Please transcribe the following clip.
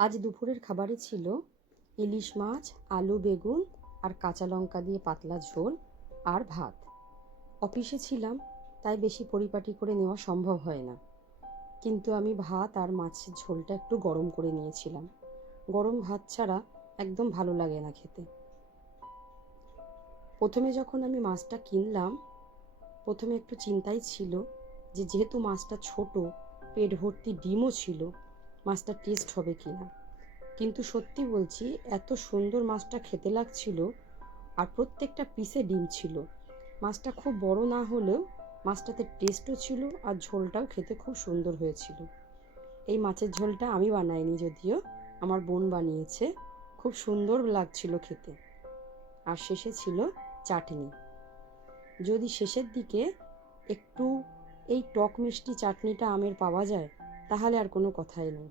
আজ দুপুরের খাবারে ছিল ইলিশ মাছ, আলু বেগুন আর কাঁচা লঙ্কা দিয়ে পাতলা ঝোল আর ভাত। অফিসে ছিলাম, তাই বেশি পরিপাটি করে নেওয়া সম্ভব হয় না, কিন্তু আমি ভাত আর মাছের ঝোলটা একটু গরম করে নিয়েছিলাম। গরম ভাত ছাড়া একদম ভালো লাগে না খেতে। প্রথমে যখন আমি মাছটা কিনলাম, প্রথমে একটু চিন্তাই ছিল যে যেহেতু মাছটা ছোট, পেট ভর্তি ডিমও ছিল, মাছটা টেস্ট হবে কিনা। কিন্তু সত্যি বলছি, এত সুন্দর মাছটা খেতে লাগছিল, আর প্রত্যেকটা পিসে ডিম ছিল। মাছটা খুব বড় না হলেও মাছটাতে টেস্টও ছিল, আর ঝোলটাও খেতে খুব সুন্দর হয়েছিল। এই মাছের ঝোলটা আমি বানাইনি, যদিও আমার বোন বানিয়েছে। খুব সুন্দর লাগছিল খেতে। আর শেষে ছিল চাটনি। যদি শেষের দিকে একটু এই টক মিষ্টি চাটনিটা আমের পাওয়া যায়, তাহলে আর কোনো কথাই নেই।